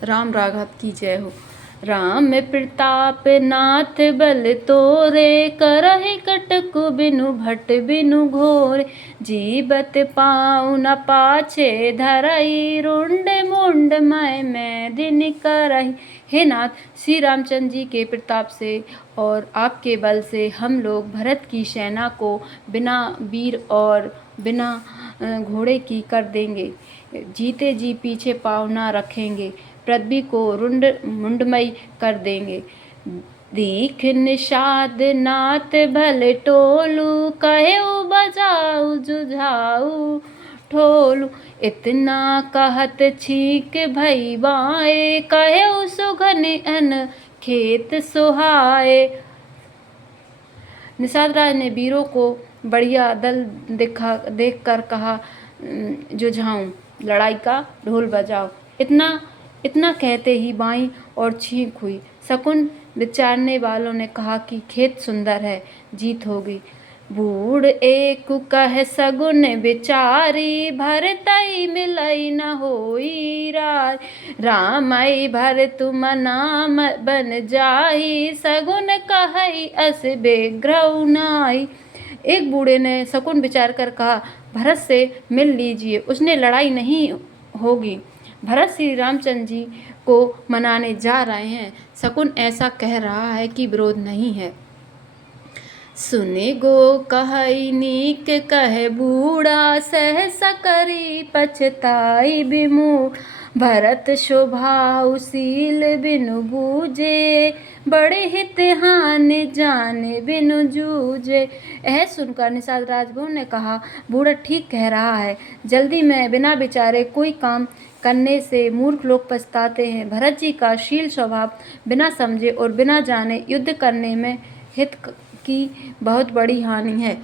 राम राघव की जय हो। राम प्रताप नाथ बल तोरे, करहि कटकु बिनु भट बिनु घोर। जीबत पाँव न पाछे धरई, रुंड मुंड मैं दिन करही। हे नाथ, श्री रामचंद्र जी के प्रताप से और आपके बल से हम लोग भरत की सेना को बिना वीर और बिना घोड़े की कर देंगे। जीते जी पीछे पाँव न रखेंगे, पृथ्वी को रुंड मुंडमय कर देंगे। दीख निषाद नाथ भल टोलू, कहेउ बजाऊ जुझाऊ ठोलू। इतना कहत छीक भई बाए, कहेउ सुघन अन खेत सुहाए। निषाद राज ने वीरों को बढ़िया दल देख कर कहा, जुझाऊं लड़ाई का ढोल बजाओ। इतना कहते ही बाई और छींक हुई। शकुन विचारने वालों ने कहा कि खेत सुंदर है, जीत होगी। बूढ़ एक कह सगुन विचारी, भरतई मिलई न होई राय। रामई भरत नाम बन जाही, सगुन कहई अस बेग्रह नाई। एक बूढ़े ने शकुन विचार कर कहा, भरत से मिल लीजिए, उसने लड़ाई नहीं होगी। भरत श्री रामचंद्र जी को मनाने जा रहे हैं। शकुन ऐसा कह रहा है कि विरोध नहीं है। सुने गो कहई नीक कहे बूढ़ा, सहसा करी पछताई विमूढ़। भरत शोभाउशील बिनु बूझे, बड़े हित हानि जाने बिनु जूझे। यह सुनकर निषाद राजगुरु ने कहा, बूढ़ा ठीक कह रहा है। जल्दी में बिना विचारे कोई काम करने से मूर्ख लोग पछताते हैं। भरत जी का शील स्वभाव बिना समझे और बिना जाने युद्ध करने में हित की बहुत बड़ी हानि है।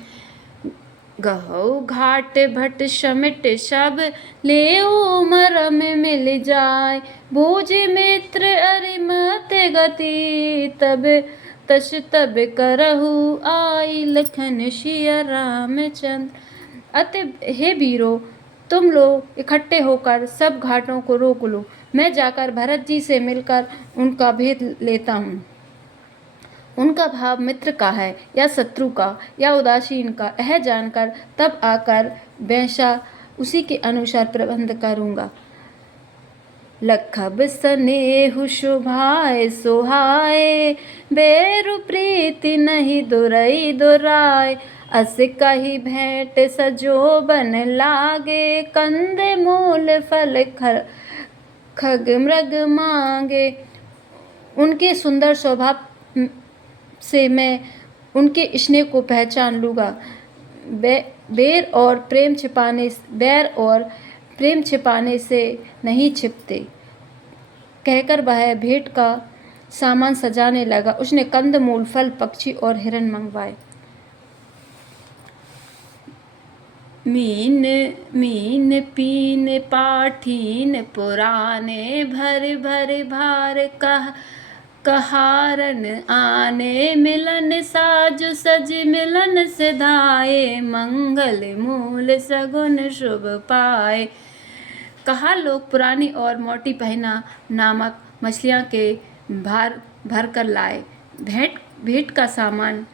गहु घाट भट समिट सब, लेऊ मरम मिल जाय। बूझ मित्र अरिमत गति, तब तस तब करहु आई। लखन सिया रामचंद्र। अतः हे वीरों, तुम लोग इकट्ठे होकर सब घाटों को रोक लो। मैं जाकर भरत जी से मिलकर उनका भेद लेता हूँ। उनका भाव मित्र का है या शत्रु का या उदासीन का, यह जानकर तब आकर वैसा उसी के अनुसार प्रबंध करूँगा। लखब स्नेहु शोभाए सोहाए, बैरु प्रीति नहीं दुरई दुराय। अस कही भेंट सजो बन लागे, कंद मूल फल खग मृग मांगे। उनके सुंदर स्वभाव से मैं उनके स्नेह को पहचान लूँगा। बैर और प्रेम छिपाने से नहीं छिपते, कहकर वह भेंट का सामान सजाने लगा। उसने कंद मूल फल पक्षी और हिरण मंगवाए। मीन पीन पाठीन पुराने, भर भर भार कहारन आने। मिलन साजु सज मिलन सिधाए, मंगल मूल सगुन शुभ पाए। कहा लोग पुरानी और मोटी पहना नामक मछलियाँ के भार भर कर लाए। भेंट का सामान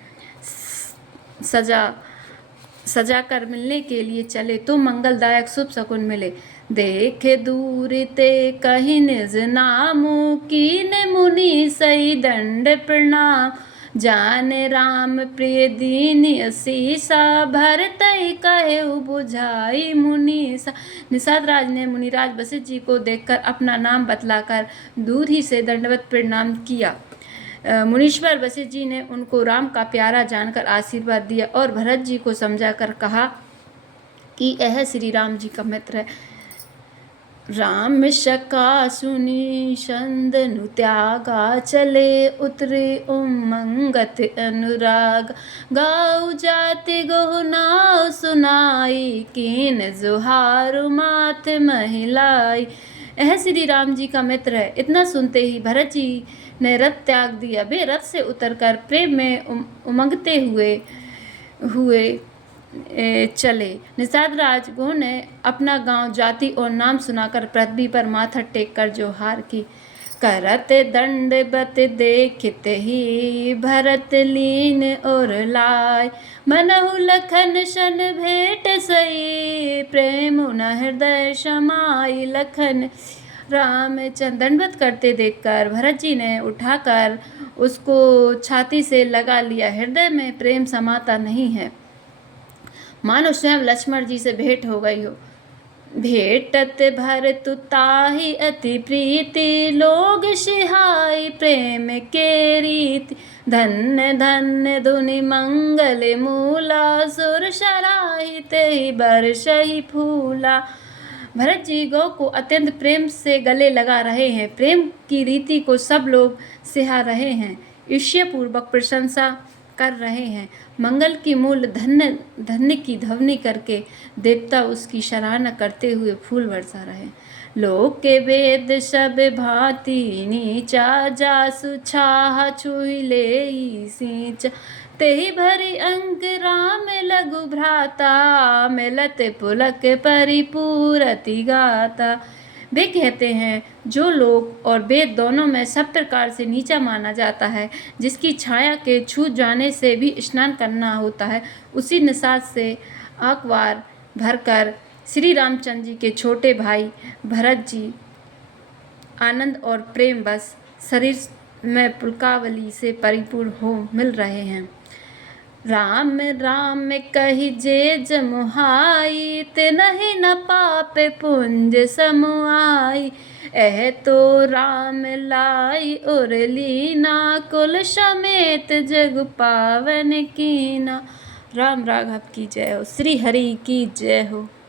सजा कर मिलने के लिए चले तो मंगलदायक शुभ शकुन मिले। देखे दूर ते कहीं निज नामु, कीन मुनि सही दंड प्रणाम। जान राम प्रिय दीन असीसा, भरतई कहेउ बुझाई मुनीसा। निषाद राज ने मुनिराज वशिष्ठ जी को देखकर अपना नाम बतलाकर दूर ही से दंडवत प्रणाम किया। मुनीश्वर वशिष्ठ जी ने उनको राम का प्यारा जानकर आशीर्वाद दिया और भरत जी को समझाकर कहा कि यह श्री राम जी का मित्र है। राम शका सुनी संदनु त्यागा, चले उतरे उमंगत अनुराग। गाऊ जाति गहु नाव सुनाई, कीन जोहारु माथ महिलाई। यह श्री राम जी का मित्र है। इतना सुनते ही भरत जी ने रथ त्याग दिया। वे रथ से उतरकर प्रेम में उमंगते हुए चले। निषाद राजगुरु ने अपना गांव, जाति और नाम सुनाकर पृथ्वी पर माथा टेक कर जोहार की। करत दंडवत देखत ही भरत लीन और लाय, मनहु लखन सन भेंट सई, प्रेम न हृदय समाई लखन। रामचंद्र दंडवत करते देखकर भरत जी ने उठाकर उसको छाती से लगा लिया। हृदय में प्रेम समाता नहीं है, मानो स्वयं लक्ष्मण जी से भेंट हो गई हो। भेटत भरत ताहि अति प्रीति, लोग सिहाई प्रेम के रीति। धन्य धन्य धुनि मंगल मूला, सुर सराहि तेहि बरसहि फूला। भरत जी गौ को अत्यंत प्रेम से गले लगा रहे हैं। प्रेम की रीति को सब लोग सिहा रहे हैं, ईर्ष्यापूर्वक प्रशंसा कर रहे हैं। मंगल की मूल धन्य धन्य की ध्वनि करके देवता उसकी सराहना करते हुए फूल बरसा रहे। लोक के वेद सब भांति नीचा, जासु छाह छुहि लेहि सींचा। तेहि भरी अंक राम लघु भ्राता, मिलत पुलक परिपूरति गाता। वे कहते हैं, जो लोक और वेद दोनों में सब प्रकार से नीचा माना जाता है, जिसकी छाया के छू जाने से भी स्नान करना होता है, उसी निषाद से अखबार भरकर श्री रामचंद्र जी के छोटे भाई भरत जी आनंद और प्रेम बस शरीर में पुलकावली से परिपूर्ण हो मिल रहे हैं। राम राम कहि जे जमुहाई, तिनहि न पाप पुंज समुआई। एह तो राम लाई और लीना, कुल समेत जग पावन कीना। राम राघव की जय हो, श्री हरि की जय हो।